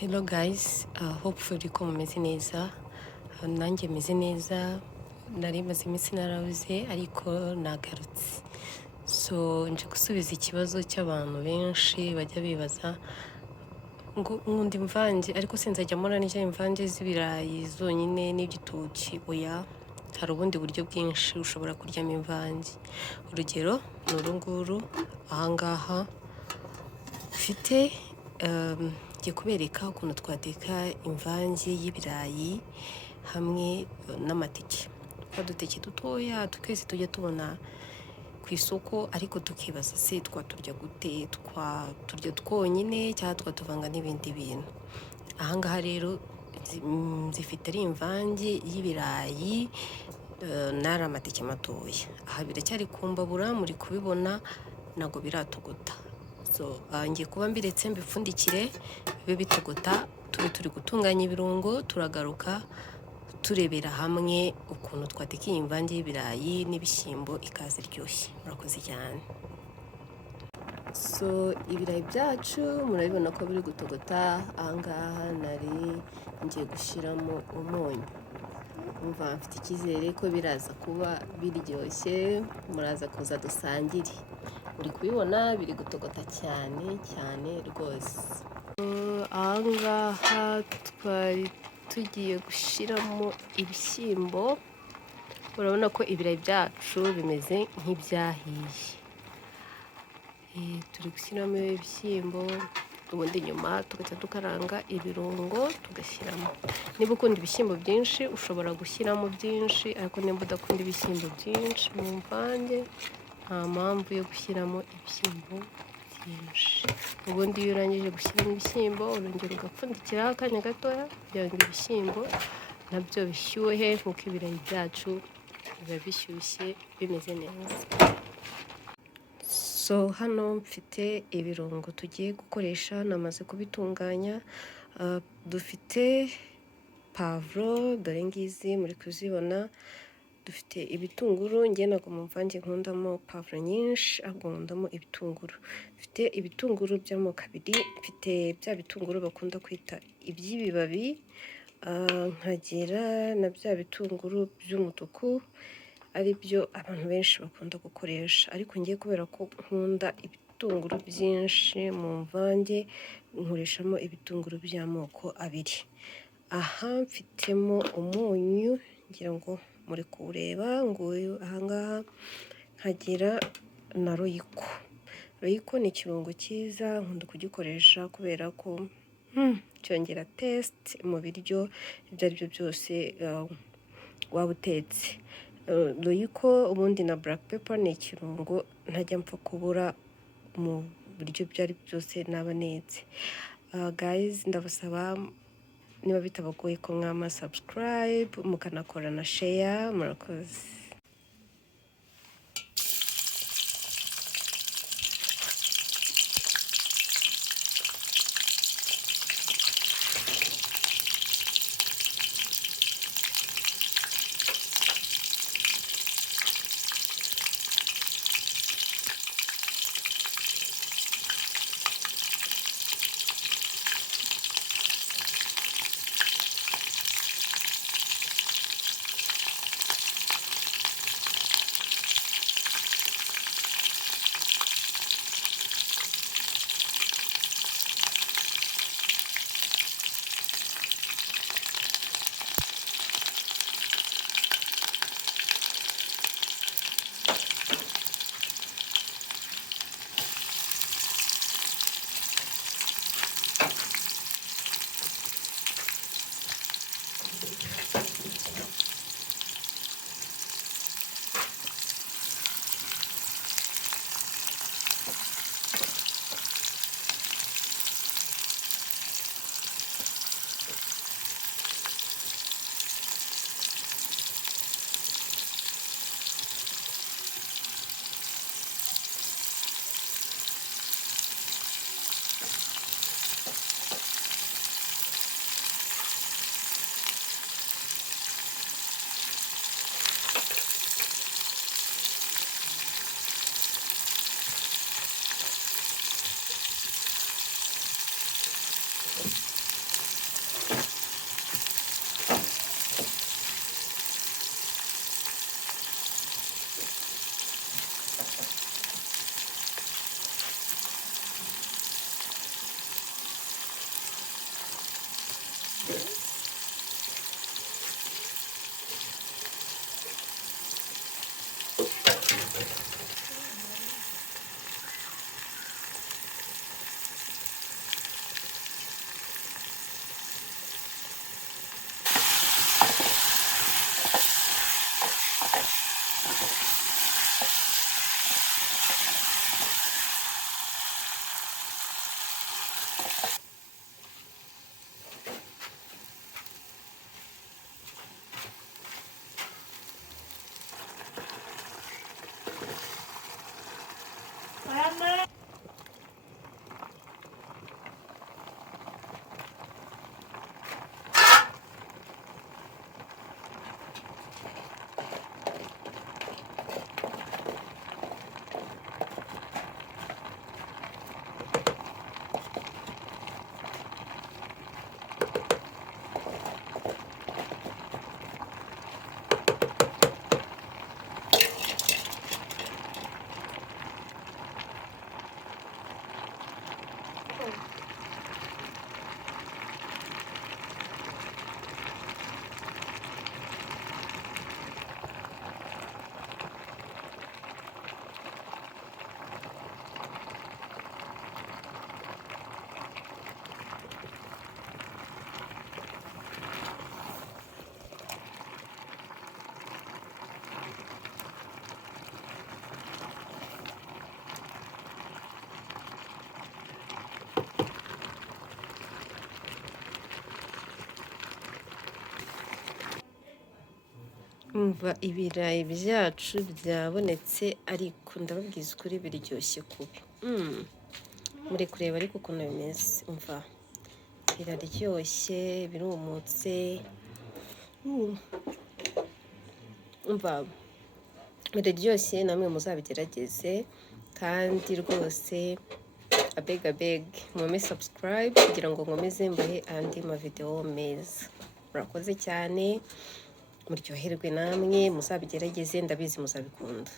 Hello guys, hopefully ko mumeze neza. Nanjye meze neza, nari maze iminsi narabuze ariko nagarutse. So nje gusubiza ikibazo cy'abantu benshi bajya bibaza ngo nkunda imvange ariko sinzajya mbona n'icyo imvange z'ibirayi zonyine n'igitoki. Oya, hari ubundi buryo bwinshi ushobora kuryamo imvange. Urugero ni uru nguru, ahangaha mfite ngiye kubereka ukuntu twateka imvange y'ibirayi hamwe n'amateke. Twa duteke dutoya twese tujya tubona ku isoko, ariko tukibaza se twaturya gute, twaturya twonyine cyangwa twatuvanga n'ibindi bintu. Ahangaha rero zifite ari imvange y'ibirayi n'ari amateke matoya. Aha biracyari ku mbabura, muri kubibona ntabwo biratogota. So ngiye kuba mbiretse mbipfundikire bibe bitogota, turi gutunganya ibirungo, turagaruka turebera hamwe ukuntu twatekeye imvange y'ibirayi n'ibishyimbo ikaza iryoshye. Murakoze cyane. So ibirayi byacu murabibona ko biri gutogota. Ahangaha nari ngiye gushyiramo umunyu. Umva mfite icyizere ko biraza kuba biryoshye, muraza kuza dusangire. Muri kubibona biri gutogota cyane cyane rwose. Ahangaha twari tugiye gushyiramo ibishyimbo. Urabona ko ibirayi byacu bimeze nk'ibyahiye. Turi gushyiramo ibishyimbo, ubundi nyuma tugahita dukaranga ibirungo tugashyiramo. Niba ukunda ibishyimbo byinshi ushobora gushyiramo byinshi, ariko niba udakunda ibishyimbo byinshi mu mvange nta mpamvu yo gushyiramo ibishyimbo byinshi. Ubundi iyo urangije gushyiramo ibishyimbo urongera ugapfundikiraho akanya gatoya kugira ngo ibishyimbo nabyo bishyuhe, nk'uko ibirayi byacu biba bishyushye bimeze neza. So hano mfite ibirungo tugiye gukoresha, namaze kubitunganya. Dufite pavuro, dore ngizi muri kuzibona. Dufite ibitunguru, njye ntabwo mu mvange nkundamo pavuro nyinshi, ahubwo nkundamo ibitunguru. Mfite ibitunguru by'amoko abiri, mfite bya bitunguru bakunda kwita iby'ibibabi, nkagira na bya bitunguru by'umutuku ari byo abantu benshi bakunda gukoresha, ariko ngiye kubera ko nkunda ibitunguru byinshi mu mvange nkoreshamo ibitunguru by'amoko abiri. Aha mfitemo umunyu, ngira ngo muri kuwureba nguyu ahangaha. Nkagira na loyiko. Loyiko ni ikirungo cyiza, nkunda kugikoresha kubera ko cyongera taste mu biryo ibyo ari byo byose waba utetse. Loyiko ubundi na black pepper ni ikirungo ntajya mpfa kubura mu biryo ibyo ari byo byose naba netse. Guys, ndabasaba niba bitabagoye ko mwama subscribe mukanakora na share. Murakoze. Umva ibirayi byacu byabonetse ariko ndababwiza ukuri biryoshye kubi. Muri kureba ariko ukuntu bimeze. Umva biraryoshye, birumutse. Umva biraryoshye, namwe muzabigerageze kandi rwose abeg mume subscribe kugira ngo nkomeze mbahe andi mavideo meza. Murakoze cyane, muryoherwe namwe, muzabigerageze, ndabizi muzabikunda.